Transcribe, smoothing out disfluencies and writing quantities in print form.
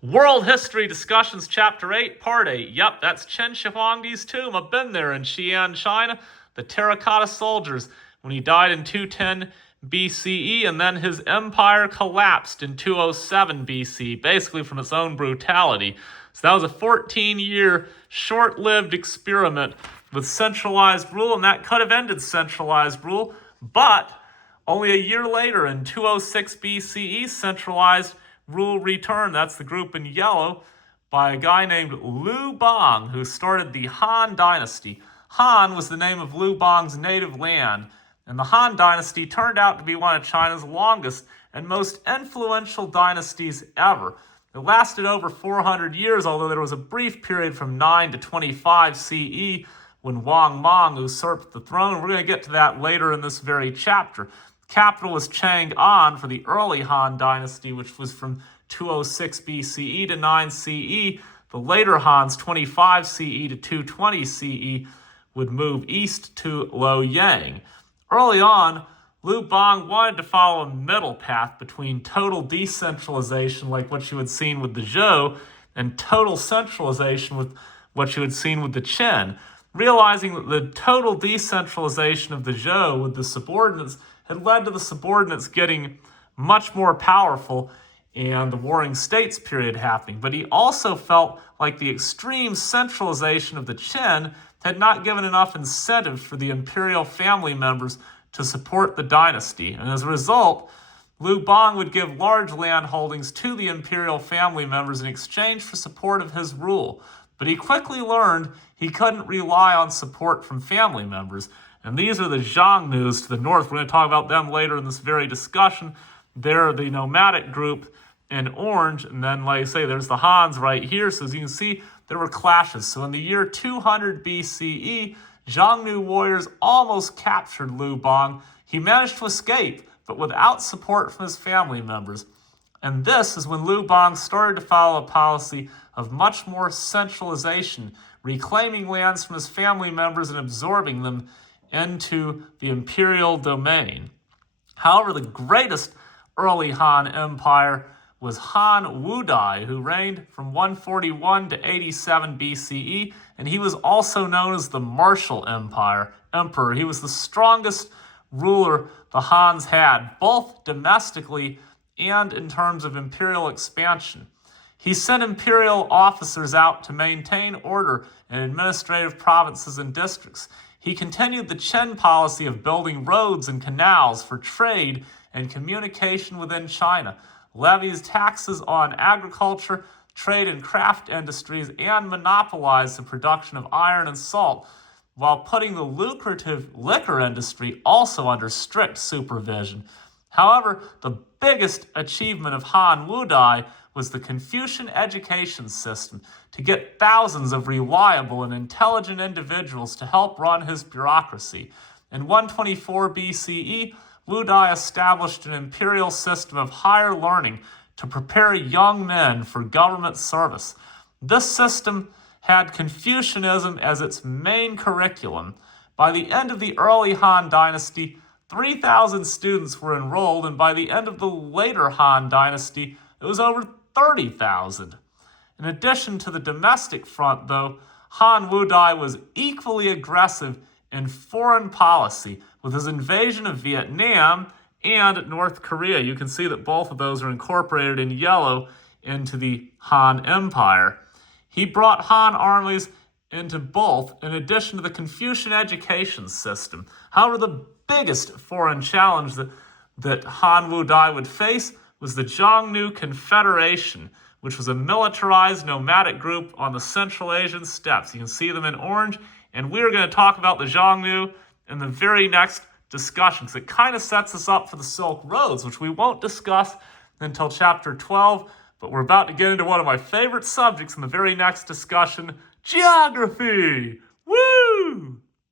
World History Discussions, Chapter 8, Part 8. Yep, that's Chen Shi Huangdi's tomb. I've been there in Xi'an, China. The terracotta soldiers, when he died in 210 BCE, and then his empire collapsed in 207 BC, basically from its own brutality. So that was a 14-year, short-lived experiment with centralized rule, and that could have ended centralized rule, but only a year later, in 206 BCE, centralized rule returned. That's the group in yellow, by a guy named Liu Bang, who started the Han Dynasty. Han was the name of Liu Bang's native land, and the Han Dynasty turned out to be one of China's longest and most influential dynasties ever. It lasted over 400 years, although there was a brief period from 9 to 25 CE when Wang Mang usurped the throne. We're going to get to that later in this very chapter. Capital was Chang'an for the early Han Dynasty, which was from 206 BCE to 9 CE. The later Han's, 25 CE to 220 CE, would move east to Luoyang. Early on, Liu Bang wanted to follow a middle path between total decentralization, like what you had seen with the Zhou, and total centralization with what you had seen with the Qin, realizing that the total decentralization of the Zhou with the subordinates had led to the subordinates getting much more powerful and the Warring States period happening. But he also felt like the extreme centralization of the Qin had not given enough incentive for the imperial family members to support the dynasty. And as a result, Liu Bang would give large land holdings to the imperial family members in exchange for support of his rule. But he quickly learned he couldn't rely on support from family members. And these are the Xiongnu's to the north. We're going to talk about them later in this very discussion. They're the nomadic group in orange. And then, like I say, there's the Hans right here. So as you can see, there were clashes. So in the year 200 BCE, Xiongnu warriors almost captured Liu Bang. He managed to escape, but without support from his family members. And this is when Liu Bang started to follow a policy of much more centralization, reclaiming lands from his family members and absorbing them into the imperial domain. However, the greatest early Han Empire was Han Wudai, who reigned from 141 to 87 BCE, and he was also known as the Martial Emperor. He was the strongest ruler the Hans had, both domestically and in terms of imperial expansion. He sent imperial officers out to maintain order in administrative provinces and districts. He continued the Qin policy of building roads and canals for trade and communication within China, levies taxes on agriculture, trade and craft industries, and monopolized the production of iron and salt, while putting the lucrative liquor industry also under strict supervision. However, the biggest achievement of Han Wudai was the Confucian education system to get thousands of reliable and intelligent individuals to help run his bureaucracy. In 124 BCE, Wudai established an imperial system of higher learning to prepare young men for government service. This system had Confucianism as its main curriculum. By the end of the early Han Dynasty, 3,000 students were enrolled, and by the end of the later Han Dynasty, it was over 30,000. In addition to the domestic front, though, Han Wudai was equally aggressive in foreign policy with his invasion of Vietnam and North Korea. You can see that both of those are incorporated in yellow into the Han Empire. He brought Han armies into both, in addition to the Confucian education system. However, the biggest foreign challenge that Han Wudai would face was the Xiongnu Confederation, which was a militarized nomadic group on the Central Asian steppes. You can see them in orange, and we're going to talk about the Xiongnu in the very next discussion, because it kind of sets us up for the Silk Roads, which we won't discuss until chapter 12, but we're about to get into one of my favorite subjects in the very next discussion, geography.